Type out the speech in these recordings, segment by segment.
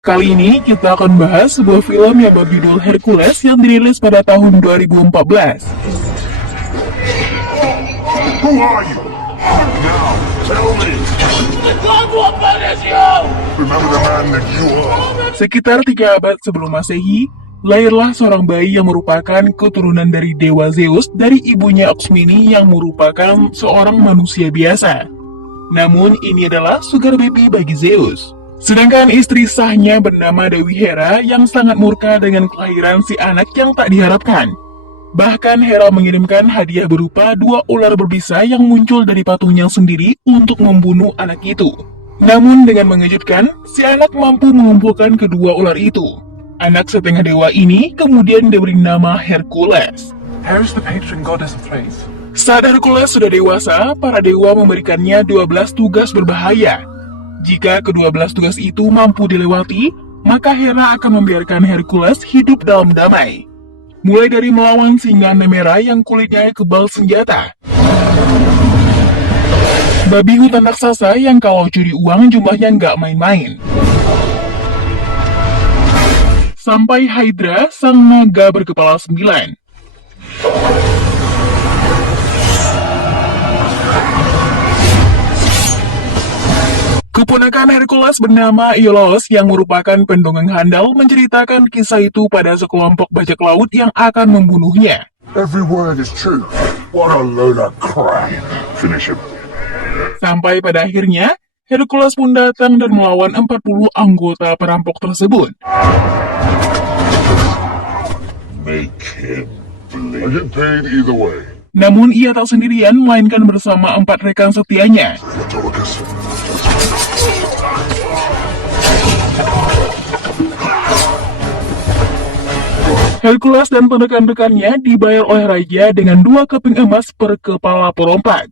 Kali ini kita akan bahas sebuah film yang berjudul Hercules yang dirilis pada tahun 2014. Who are you? Now, tell me. The God will punish you! Remember the man that you are. Sekitar 3 abad sebelum Masehi, lahirlah seorang bayi yang merupakan keturunan dari dewa Zeus dari ibunya Oxmini yang merupakan seorang manusia biasa. Namun ini adalah sugar baby bagi Zeus. Sedangkan istri sahnya bernama Dewi Hera yang sangat murka dengan kelahiran si anak yang tak diharapkan. Bahkan Hera mengirimkan hadiah berupa 2 ular berbisa yang muncul dari patungnya sendiri untuk membunuh anak itu. Namun dengan mengejutkan, si anak mampu mengumpulkan kedua ular itu. Anak setengah dewa ini kemudian diberi nama Hercules. How is the patron goddess of place? Saat Hercules sudah dewasa, para dewa memberikannya 12 tugas berbahaya. Jika ke-12 tugas itu mampu dilewati, maka Hera akan membiarkan Hercules hidup dalam damai. Mulai dari melawan singa Nemera yang kulitnya kebal senjata, babi hutan raksasa yang kalau curi uang jumlahnya nggak main-main, sampai Hydra sang naga berkepala 9. Keponakan Hercules bernama Iolaus yang merupakan pendongeng handal menceritakan kisah itu pada sekelompok bajak laut yang akan membunuhnya. Every word is true. What a load of crap. Finish him. Sampai pada akhirnya, Hercules pun datang dan melawan 40 anggota perampok tersebut. Make him bleed. I get paid either way. Namun ia tak sendirian, melainkan bersama 4 rekan setianya. Autolycus. Hercules dan rekan-rekannya dibayar oleh raja dengan 2 keping emas per kepala perompak.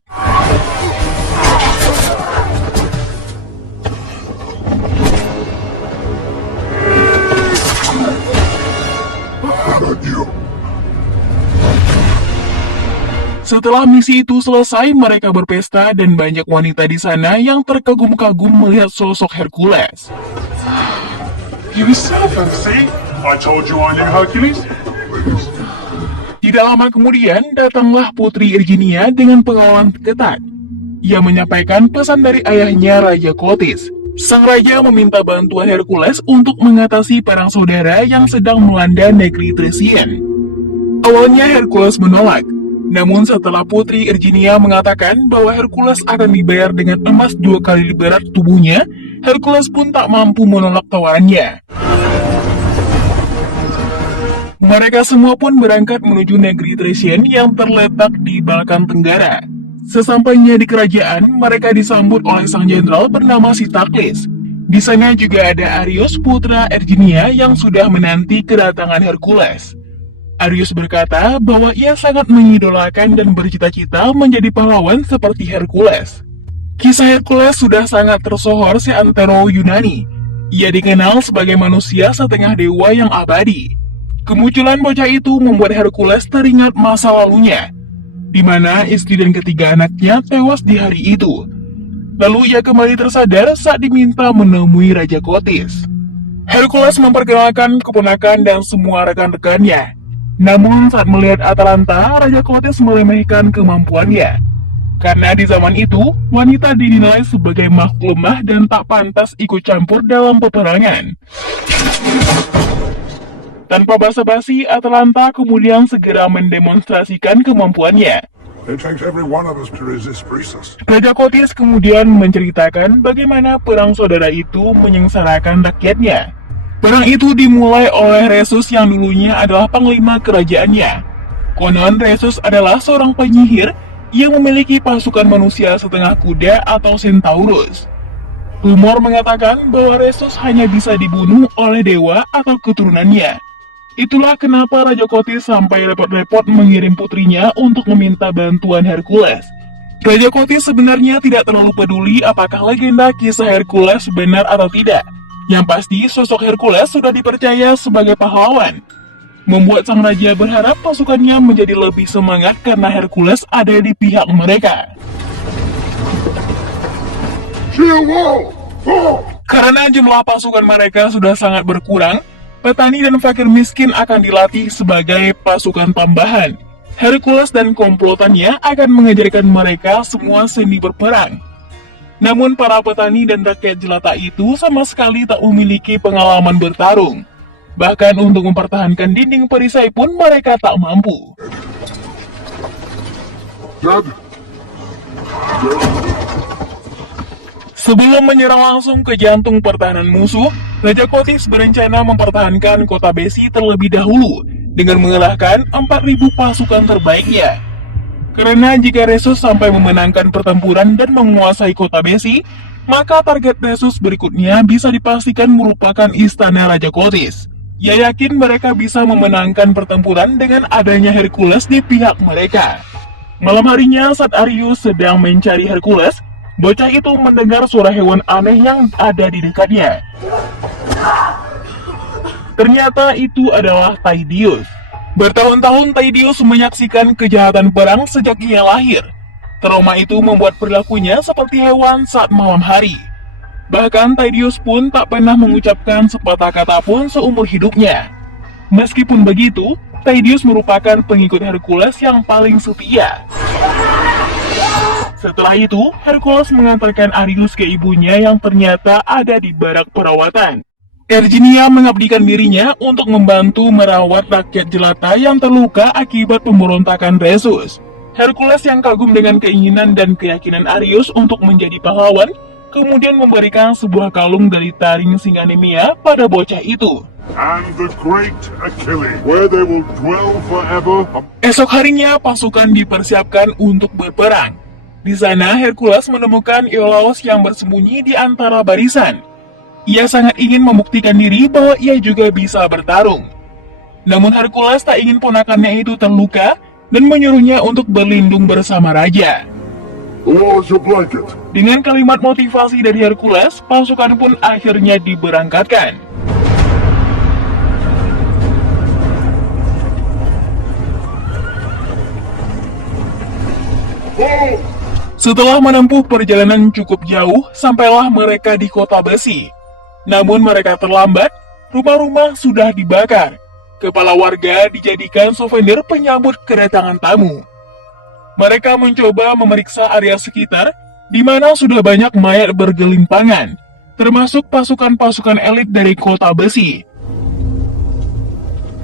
Not you. Setelah misi itu selesai, mereka berpesta dan banyak wanita di sana yang terkagum-kagum melihat sosok Hercules. You yourself, see? I told you I knew Hercules. Tidak lama kemudian, datanglah Putri Irginia dengan pengawalan ketat. Ia menyampaikan pesan dari ayahnya Raja Kotis. Sang raja meminta bantuan Hercules untuk mengatasi perang saudara yang sedang melanda negeri Thracian. Awalnya Hercules menolak, namun setelah Putri Irginia mengatakan bahwa Hercules akan dibayar dengan emas 2 kali berat tubuhnya, Hercules pun tak mampu menolak tawarannya. Mereka semua pun berangkat menuju negeri Thracian yang terletak di Balkan Tenggara. Sesampainya di kerajaan, mereka disambut oleh sang jenderal bernama Sitaklis. Di sana juga ada Arius, putra Erginia yang sudah menanti kedatangan Hercules. Arius berkata bahwa ia sangat mengidolakan dan bercita-cita menjadi pahlawan seperti Hercules. Kisah Hercules sudah sangat tersohor seantero Yunani. Ia dikenal sebagai manusia setengah dewa yang abadi. Kemunculan bocah itu membuat Hercules teringat masa lalunya, di mana istri dan ketiga anaknya tewas di hari itu. Lalu ia kembali tersadar saat diminta menemui Raja Kotis. Hercules memperkenalkan keponakan dan semua rekan-rekannya. Namun saat melihat Atalanta, Raja Kotis meremehkan kemampuannya. Karena di zaman itu, wanita dinilai sebagai makhluk lemah dan tak pantas ikut campur dalam peperangan. Tanpa basa-basi, Atalanta kemudian segera mendemonstrasikan kemampuannya. It takes every one of us to resist Croesus. Raja Kotis kemudian menceritakan bagaimana perang saudara itu menyengsarakan rakyatnya. Perang itu dimulai oleh Rhesus yang dulunya adalah panglima kerajaannya. Konon Rhesus adalah seorang penyihir yang memiliki pasukan manusia setengah kuda atau Centaurus. Rumor mengatakan bahwa Rhesus hanya bisa dibunuh oleh dewa atau keturunannya. Itulah kenapa Raja Kotis sampai repot-repot mengirim putrinya untuk meminta bantuan Hercules. Raja Kotis sebenarnya tidak terlalu peduli apakah legenda kisah Hercules benar atau tidak. Yang pasti sosok Hercules sudah dipercaya sebagai pahlawan. Membuat sang raja berharap pasukannya menjadi lebih semangat karena Hercules ada di pihak mereka. Karena jumlah pasukan mereka sudah sangat berkurang, petani dan fakir miskin akan dilatih sebagai pasukan tambahan. Hercules dan komplotannya akan mengajarkan mereka semua seni berperang. Namun para petani dan rakyat jelata itu sama sekali tak memiliki pengalaman bertarung. Bahkan untuk mempertahankan dinding perisai pun mereka tak mampu. Dead? Sebelum menyerang langsung ke jantung pertahanan musuh, Raja Kotis berencana mempertahankan kota Besi terlebih dahulu dengan mengalahkan 4.000 pasukan terbaiknya. Karena jika Resus sampai memenangkan pertempuran dan menguasai kota Besi, maka target Resus berikutnya bisa dipastikan merupakan istana Raja Kotis. Ia yakin mereka bisa memenangkan pertempuran dengan adanya Hercules di pihak mereka. Malam harinya saat Arius sedang mencari Hercules, bocah itu mendengar suara hewan aneh yang ada di dekatnya. Ternyata itu adalah Tydeus. Bertahun-tahun Tydeus menyaksikan kejahatan perang sejak ia lahir. Trauma itu membuat perilakunya seperti hewan saat malam hari. Bahkan Tydeus pun tak pernah mengucapkan sepatah kata pun seumur hidupnya. Meskipun begitu, Tydeus merupakan pengikut Hercules yang paling setia. Setelah itu, Hercules mengantarkan Arius ke ibunya yang ternyata ada di barak perawatan. Erginia mengabdikan dirinya untuk membantu merawat rakyat jelata yang terluka akibat pemberontakan Resus. Hercules yang kagum dengan keinginan dan keyakinan Arius untuk menjadi pahlawan, kemudian memberikan sebuah kalung dari taring Singanemia pada bocah itu. And the great Achilles, where they will dwell forever. Esok harinya pasukan dipersiapkan untuk berperang. Di sana Hercules menemukan Iolaus yang bersembunyi di antara barisan. Ia sangat ingin membuktikan diri bahwa ia juga bisa bertarung. Namun Hercules tak ingin ponakannya itu terluka dan menyuruhnya untuk berlindung bersama raja. The wall is your blanket. Dengan kalimat motivasi dari Hercules, pasukan pun akhirnya diberangkatkan. Setelah menempuh perjalanan cukup jauh, sampailah mereka di kota Besi. Namun mereka terlambat, rumah-rumah sudah dibakar. Kepala warga dijadikan souvenir penyambut kedatangan tamu. Mereka mencoba memeriksa area sekitar, di mana sudah banyak mayat bergelimpangan, termasuk pasukan-pasukan elit dari kota Besi.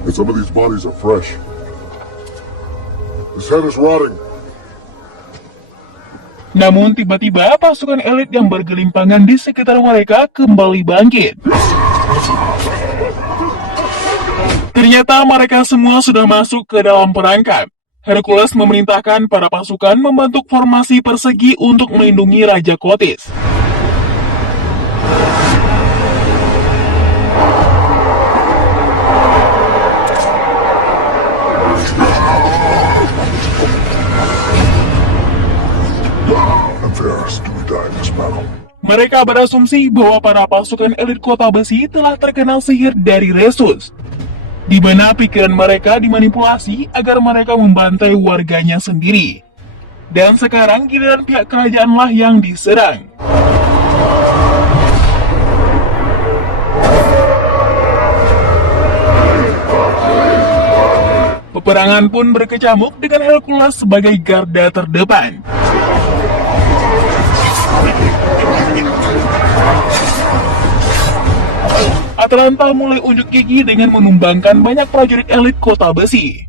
And some of these bodies are fresh. His head is rotting. Namun tiba-tiba pasukan elit yang bergelimpangan di sekitar mereka kembali bangkit. Ternyata mereka semua sudah masuk ke dalam perangkap. Hercules memerintahkan para pasukan membentuk formasi persegi untuk melindungi Raja Kotis. Mereka berasumsi bahwa para pasukan elit kota Besi telah terkena sihir dari Resus, di mana pikiran mereka dimanipulasi agar mereka membantai warganya sendiri. Dan sekarang giliran pihak kerajaanlah yang diserang. Peperangan pun berkecamuk dengan Hercules sebagai garda terdepan. Atalanta mulai unjuk gigi dengan menumbangkan banyak prajurit elit kota Besi.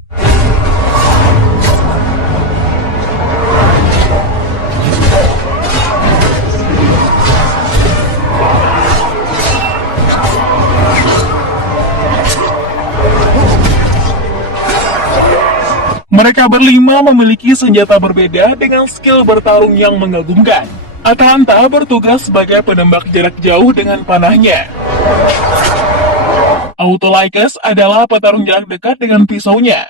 Mereka berlima memiliki senjata berbeda dengan skill bertarung yang mengagumkan. Atalanta bertugas sebagai penembak jarak jauh dengan panahnya. Autolycus adalah petarung jarak dekat dengan pisaunya.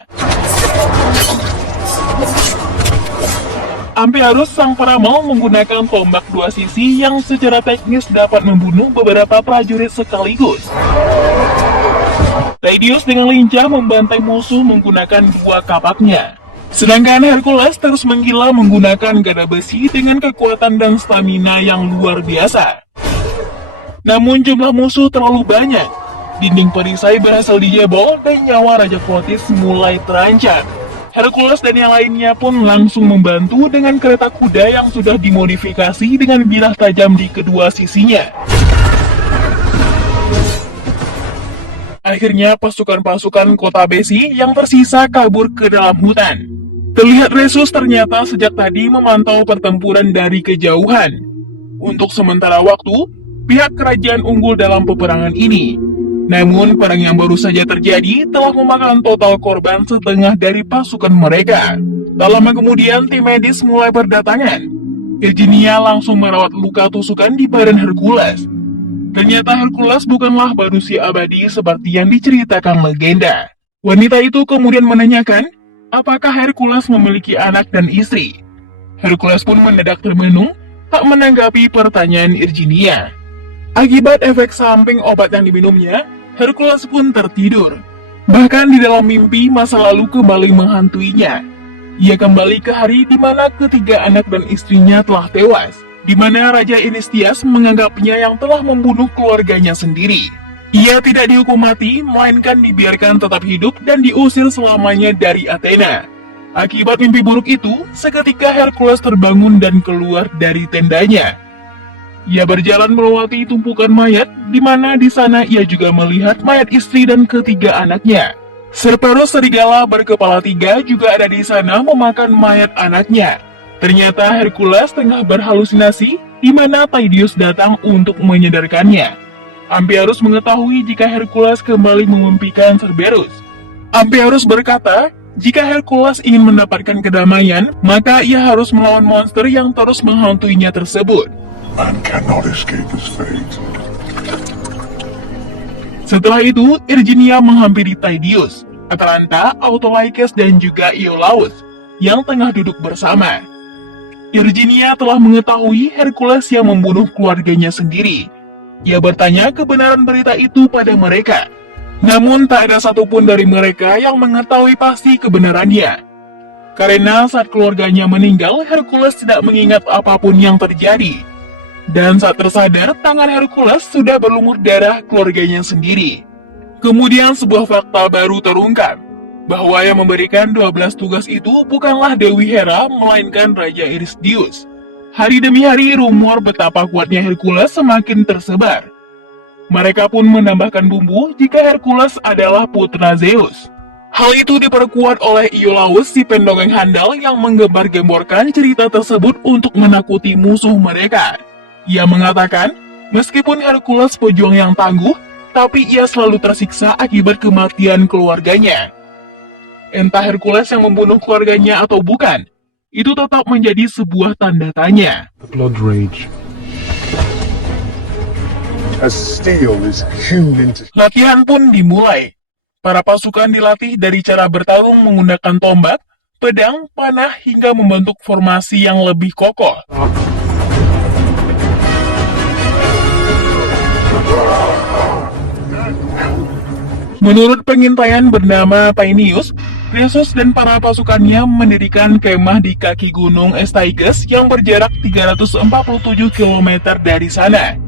Amphiarus sang peramal menggunakan tombak dua sisi yang secara teknis dapat membunuh beberapa prajurit sekaligus. Tydeus dengan lincah membantai musuh menggunakan dua kapaknya. Sedangkan Hercules terus menggila menggunakan gada besi dengan kekuatan dan stamina yang luar biasa. Namun jumlah musuh terlalu banyak. Dinding perisai berhasil dijebol dan nyawa Raja Kotis mulai terancam. Hercules dan yang lainnya pun langsung membantu dengan kereta kuda yang sudah dimodifikasi dengan bilah tajam di kedua sisinya. Akhirnya pasukan-pasukan kota Besi yang tersisa kabur ke dalam hutan. Terlihat Resus ternyata sejak tadi memantau pertempuran dari kejauhan. Untuk sementara waktu, pihak kerajaan unggul dalam peperangan ini. Namun, perang yang baru saja terjadi telah memakan total korban setengah dari pasukan mereka. Tak lama kemudian, tim medis mulai berdatangan. Virginia langsung merawat luka tusukan di badan Hercules. Ternyata Hercules bukanlah manusia abadi seperti yang diceritakan legenda. Wanita itu kemudian menanyakan, apakah Hercules memiliki anak dan istri? Hercules pun mendadak termenung, tak menanggapi pertanyaan Virginia. Akibat efek samping obat yang diminumnya, Hercules pun tertidur. Bahkan di dalam mimpi, masa lalu kembali menghantuinya. Ia kembali ke hari di mana ketiga anak dan istrinya telah tewas, di mana Raja Eurystheus menganggapnya yang telah membunuh keluarganya sendiri. Ia tidak dihukum mati, melainkan dibiarkan tetap hidup dan diusir selamanya dari Athena. Akibat mimpi buruk itu, seketika Hercules terbangun dan keluar dari tendanya. Ia berjalan melewati tumpukan mayat, di mana di sana ia juga melihat mayat istri dan ketiga anaknya. Cerberus serigala berkepala 3 juga ada di sana memakan mayat anaknya. Ternyata Hercules tengah berhalusinasi, di mana Tydeus datang untuk menyadarkannya. Amphiaraus mengetahui jika Hercules kembali memimpikan Cerberus. Amphiaraus berkata, jika Hercules ingin mendapatkan kedamaian, maka ia harus melawan monster yang terus menghantuinya tersebut. Man cannot escape his fate. Setelah itu, Virginia menghampiri Tydeus, Atalanta, Autolycus, dan juga Iolaus yang tengah duduk bersama. Virginia telah mengetahui Hercules yang membunuh keluarganya sendiri. Ia bertanya kebenaran berita itu pada mereka. Namun tak ada satupun dari mereka yang mengetahui pasti kebenarannya. Karena saat keluarganya meninggal, Hercules tidak mengingat apapun yang terjadi. Dan saat tersadar, tangan Hercules sudah berlumur darah keluarganya sendiri. Kemudian sebuah fakta baru terungkap, bahwa yang memberikan 12 tugas itu bukanlah Dewi Hera, melainkan Raja Eurystheus. Hari demi hari, rumor betapa kuatnya Hercules semakin tersebar. Mereka pun menambahkan bumbu jika Hercules adalah putra Zeus. Hal itu diperkuat oleh Iolaus, si pendongeng handal yang menggembar-gemborkan cerita tersebut untuk menakuti musuh mereka. Ia mengatakan, meskipun Hercules pejuang yang tangguh, tapi ia selalu tersiksa akibat kematian keluarganya. Entah Hercules yang membunuh keluarganya atau bukan, itu tetap menjadi sebuah tanda tanya. The blood rage. As steel is hewn into... Latihan pun dimulai. Para pasukan dilatih dari cara bertarung menggunakan tombak, pedang, panah, hingga membentuk formasi yang lebih kokoh. Menurut pengintaian bernama Painius, Resus dan para pasukannya mendirikan kemah di kaki gunung Styges yang berjarak 347 km dari sana.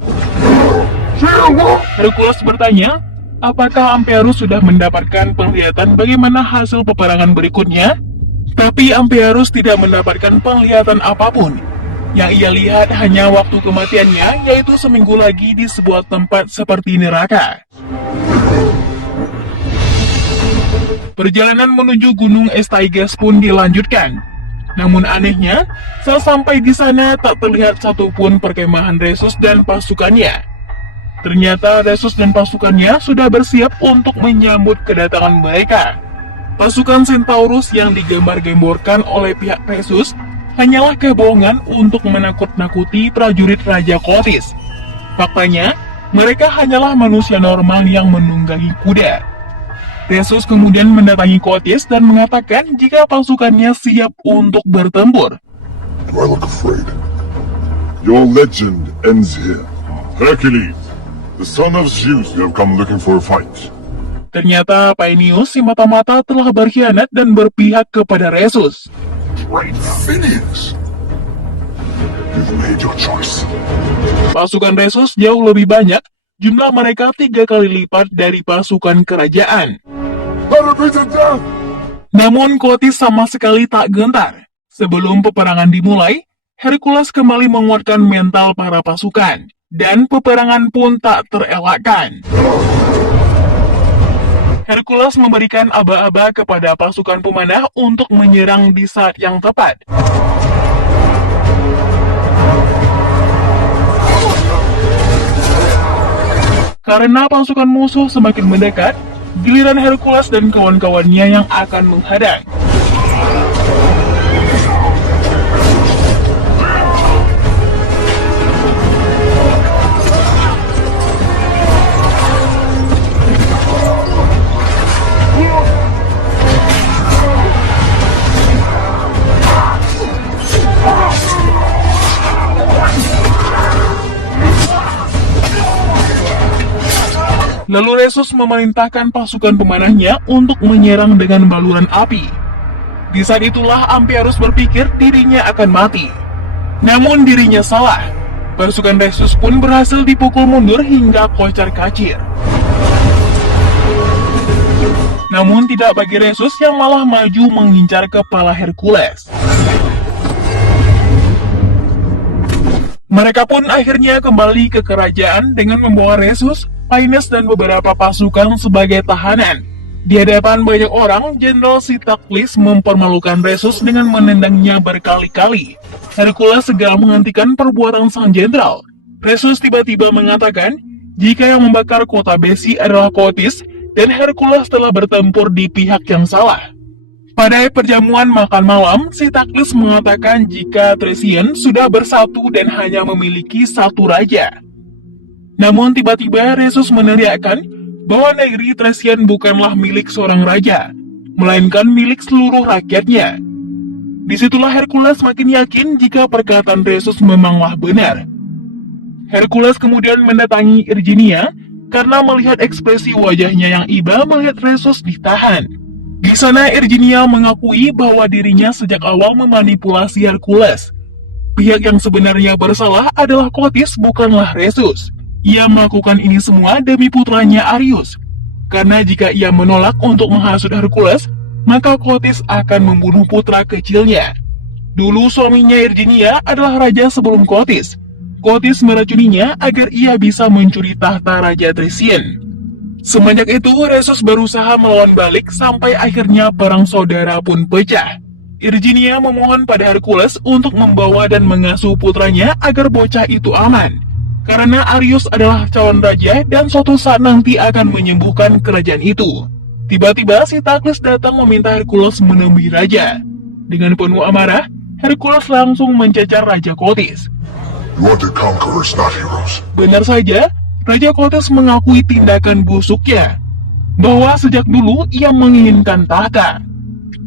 Hercules bertanya, apakah Amphiaraus sudah mendapatkan penglihatan bagaimana hasil peperangan berikutnya? Tapi Amphiaraus tidak mendapatkan penglihatan apapun. Yang ia lihat hanya waktu kematiannya, yaitu seminggu lagi di sebuah tempat seperti neraka. Perjalanan menuju gunung Styges pun dilanjutkan. Namun anehnya, saat sampai di sana tak terlihat satupun perkemahan Resus dan pasukannya. Ternyata Resus dan pasukannya sudah bersiap untuk menyambut kedatangan mereka. Pasukan Centaurus yang digembar-gemborkan oleh pihak Resus hanyalah kebohongan untuk menakut-nakuti prajurit Raja Kotis. Faktanya, mereka hanyalah manusia normal yang menunggangi kuda. Resus kemudian mendatangi Kotis dan mengatakan jika pasukannya siap untuk bertempur. Do I look afraid? Your legend ends here. Hercules, the son of Zeus, you have come looking for a fight. Ternyata Painius si mata-mata telah berkhianat dan berpihak kepada Resus. Great Phineas! You've made your choice. Pasukan Resus jauh lebih banyak, jumlah mereka 3 kali lipat dari pasukan kerajaan. Let it be to death! Namun Kotis sama sekali tak gentar. Sebelum peperangan dimulai, Hercules kembali menguatkan mental para pasukan, dan peperangan pun tak terelakkan. Hercules memberikan aba-aba kepada pasukan pemanah untuk menyerang di saat yang tepat. Karena pasukan musuh semakin mendekat, giliran Hercules dan kawan-kawannya yang akan menghadang. Lalu Resus memerintahkan pasukan pemanahnya untuk menyerang dengan baluran api. Di saat itulah Amphiarus berpikir dirinya akan mati. Namun dirinya salah. Pasukan Resus pun berhasil dipukul mundur hingga kocar-kacir. Namun tidak bagi Resus yang malah maju mengincar kepala Hercules. Mereka pun akhirnya kembali ke kerajaan dengan membawa Resus, Paines dan beberapa pasukan sebagai tahanan. Di hadapan banyak orang, Jenderal Sitaklis mempermalukan Resus dengan menendangnya berkali-kali. Hercules segera menghentikan perbuatan sang jenderal. Resus tiba-tiba mengatakan, jika yang membakar kota Besi adalah Kotis, dan Hercules telah bertempur di pihak yang salah. Pada perjamuan makan malam, Sitaklis mengatakan jika Thracian sudah bersatu dan hanya memiliki satu raja. Namun tiba-tiba Resus meneriakkan bahwa negeri Thracian bukanlah milik seorang raja, melainkan milik seluruh rakyatnya. Disitulah Hercules makin yakin jika perkataan Resus memanglah benar. Hercules kemudian mendatangi Irginia karena melihat ekspresi wajahnya yang iba melihat Resus ditahan. Di sana Irginia mengakui bahwa dirinya sejak awal memanipulasi Hercules. Pihak yang sebenarnya bersalah adalah Kotis, bukanlah Resus. Ia melakukan ini semua demi putranya Arius. Karena jika ia menolak untuk menghasut Hercules, maka Kotis akan membunuh putra kecilnya. Dulu suaminya Irginia adalah raja sebelum Kotis. Kotis meracuninya agar ia bisa mencuri tahta Raja Thracian. Semenjak itu, Resus berusaha melawan balik sampai akhirnya perang saudara pun pecah. Irginia memohon pada Hercules untuk membawa dan mengasuh putranya agar bocah itu aman. Karena Arius adalah calon raja dan suatu saat nanti akan menyembuhkan kerajaan itu. Tiba-tiba Sitaklis datang meminta Hercules menemui raja. Dengan penuh amarah, Hercules langsung mencecar Raja Kotis. You want the conquerors, not heroes. Benar saja, Raja Kotis mengakui tindakan busuknya, bahwa sejak dulu ia menginginkan tahta.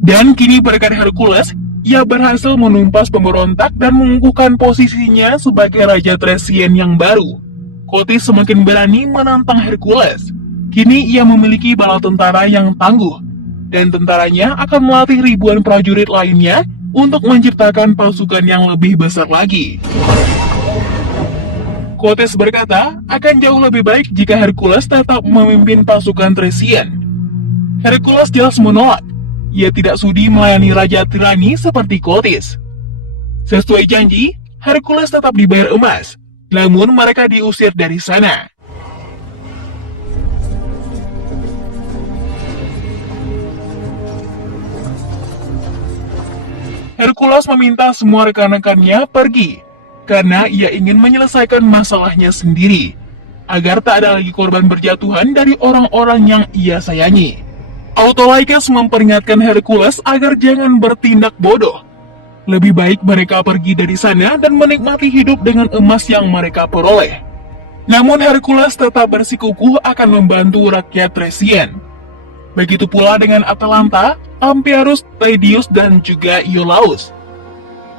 Dan kini berkat Hercules, ia berhasil menumpas pemberontak dan mengukuhkan posisinya sebagai Raja Thracian yang baru. Kotis semakin berani menantang Hercules. Kini ia memiliki bala tentara yang tangguh, dan tentaranya akan melatih ribuan prajurit lainnya untuk menciptakan pasukan yang lebih besar lagi. Kotis berkata, akan jauh lebih baik jika Hercules tetap memimpin pasukan Thracian. Hercules jelas menolak. Ia tidak sudi melayani raja tirani seperti Kotis. Sesuai janji, Hercules tetap dibayar emas, namun mereka diusir dari sana. Hercules meminta semua rekan-rekannya pergi, karena ia ingin menyelesaikan masalahnya sendiri, agar tak ada lagi korban berjatuhan dari orang-orang yang ia sayangi. Autolycus memperingatkan Hercules agar jangan bertindak bodoh. Lebih baik mereka pergi dari sana dan menikmati hidup dengan emas yang mereka peroleh. Namun Hercules tetap bersikukuh akan membantu rakyat Thracian. Begitu pula dengan Atalanta, Amphiarus, Tydeus, dan juga Iolaus.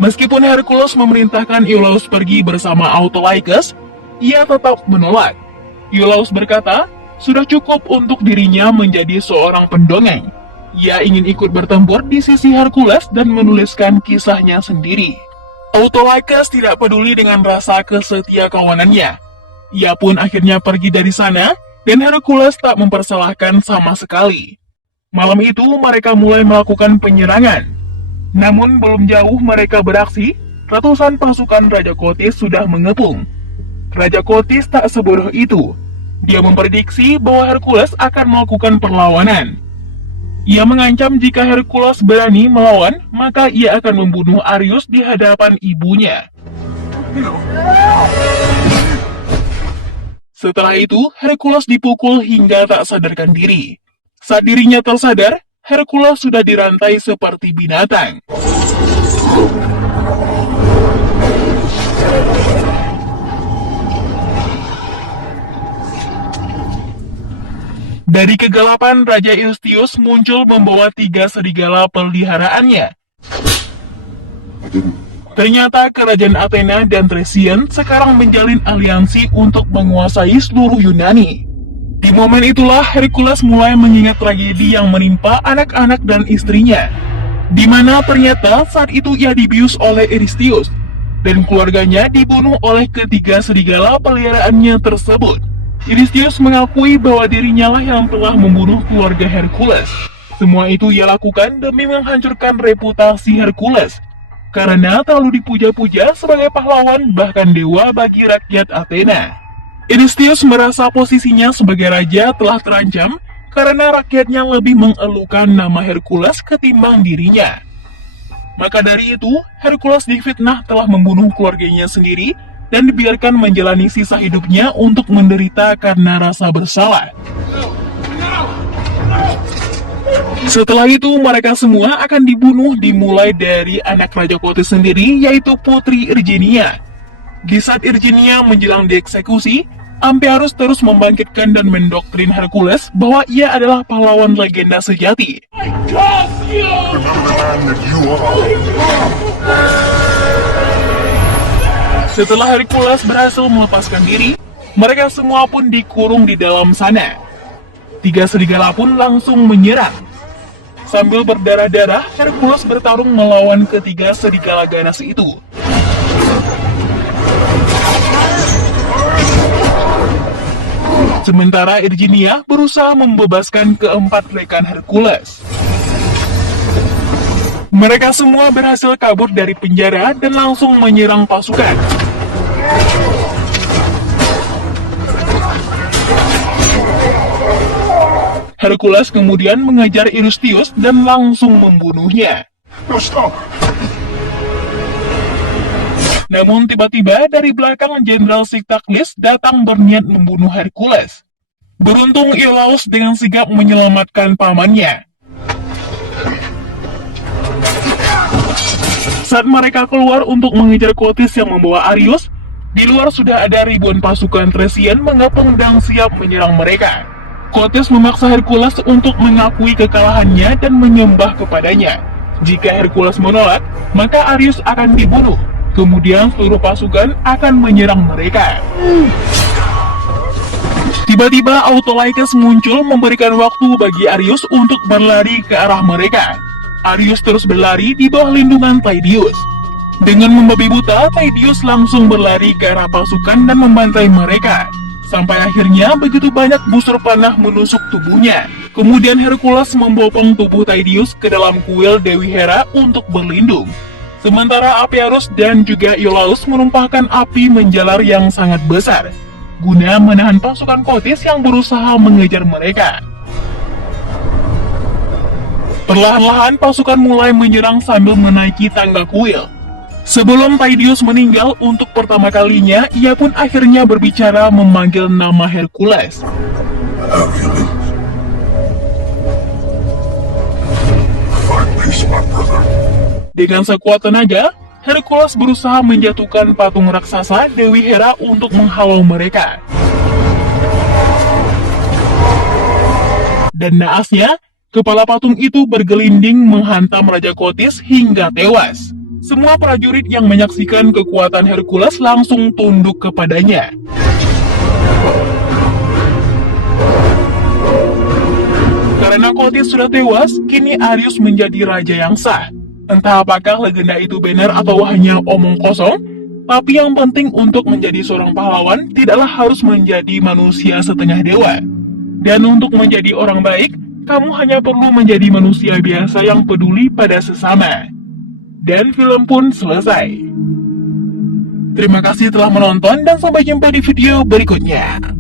Meskipun Hercules memerintahkan Iolaus pergi bersama Autolycus, ia tetap menolak. Iolaus berkata, sudah cukup untuk dirinya menjadi seorang pendongeng. Ia ingin ikut bertempur di sisi Hercules dan menuliskan kisahnya sendiri. Autolycus tidak peduli dengan rasa kesetia kawanannya. Ia pun akhirnya pergi dari sana, dan Hercules tak mempersalahkan sama sekali. Malam itu mereka mulai melakukan penyerangan. Namun belum jauh mereka beraksi, ratusan pasukan Raja Kotis sudah mengepung. Raja Kotis tak sebodoh itu. Dia memprediksi bahwa Hercules akan melakukan perlawanan. Ia mengancam jika Hercules berani melawan, maka ia akan membunuh Aryus di hadapan ibunya. Setelah itu, Hercules dipukul hingga tak sadarkan diri. Saat dirinya tersadar, Hercules sudah dirantai seperti binatang. Dari kegelapan, Raja Eurystheus muncul membawa 3 serigala peliharaannya. Ternyata kerajaan Athena dan Thracian sekarang menjalin aliansi untuk menguasai seluruh Yunani. Di momen itulah Hercules mulai mengingat tragedi yang menimpa anak-anak dan istrinya, di mana ternyata saat itu ia dibius oleh Eurystheus, dan keluarganya dibunuh oleh ketiga serigala peliharaannya tersebut. Eurystheus mengakui bahwa dirinya lah yang telah membunuh keluarga Hercules. Semua itu ia lakukan demi menghancurkan reputasi Hercules, karena terlalu dipuja-puja sebagai pahlawan bahkan dewa bagi rakyat Athena. Eurystheus merasa posisinya sebagai raja telah terancam karena rakyatnya lebih mengelukan nama Hercules ketimbang dirinya. Maka dari itu, Hercules difitnah telah membunuh keluarganya sendiri dan dibiarkan menjalani sisa hidupnya untuk menderita karena rasa bersalah. Setelah itu, mereka semua akan dibunuh dimulai dari anak Raja Kotis sendiri, yaitu Putri Irginia. Di saat Irginia menjelang dieksekusi, Amphiaraus terus membangkitkan dan mendoktrin Hercules bahwa ia adalah pahlawan legenda sejati. Curse you! Remember the man that you are. Setelah Hercules berhasil melepaskan diri, mereka semua pun dikurung di dalam sana. 3 serigala pun langsung menyerang. Sambil berdarah-darah, Hercules bertarung melawan ketiga serigala ganas itu. Sementara Irginia berusaha membebaskan keempat rekan Hercules. Mereka semua berhasil kabur dari penjara dan langsung menyerang pasukan. Hercules kemudian mengejar Eurystheus dan langsung membunuhnya. No, stop! Namun tiba-tiba dari belakang Jenderal Siktaklis datang berniat membunuh Hercules. Beruntung Iolaus dengan sigap menyelamatkan pamannya. Saat mereka keluar untuk mengejar Kotis yang membawa Aryus, di luar sudah ada ribuan pasukan Thracian mengepung dan siap menyerang mereka. Kotis memaksa Hercules untuk mengakui kekalahannya dan menyembah kepadanya. Jika Hercules menolak, maka Aryus akan dibunuh. Kemudian seluruh pasukan akan menyerang mereka. Tiba-tiba Autolycus muncul memberikan waktu bagi Aryus untuk berlari ke arah mereka. Aryus terus berlari di bawah lindungan Tydeus. Dengan membabi buta, Tydeus langsung berlari ke arah pasukan dan membantai mereka. Sampai akhirnya begitu banyak busur panah menusuk tubuhnya. Kemudian Hercules membopong tubuh Tydeus ke dalam kuil Dewi Hera untuk berlindung. Sementara Amphiaraus dan juga Iolaus menumpahkan api menjalar yang sangat besar, guna menahan pasukan Kotis yang berusaha mengejar mereka. Perlahan-lahan pasukan mulai menyerang sambil menaiki tangga kuil. Sebelum Tydeus meninggal untuk pertama kalinya, ia pun akhirnya berbicara memanggil nama Hercules. Hercules. Find peace, my brother. Dengan sekuat tenaga, Hercules berusaha menjatuhkan patung raksasa Dewi Hera untuk menghalau mereka. Dan naasnya, kepala patung itu bergelinding menghantam Raja Kotis hingga tewas. Semua prajurit yang menyaksikan kekuatan Hercules langsung tunduk kepadanya. Karena Kotis sudah tewas, kini Aryus menjadi raja yang sah. Entah apakah legenda itu benar atau hanya omong kosong, tapi yang penting untuk menjadi seorang pahlawan tidaklah harus menjadi manusia setengah dewa. Dan untuk menjadi orang baik, kamu hanya perlu menjadi manusia biasa yang peduli pada sesama. Dan film pun selesai. Terima kasih telah menonton dan sampai jumpa di video berikutnya.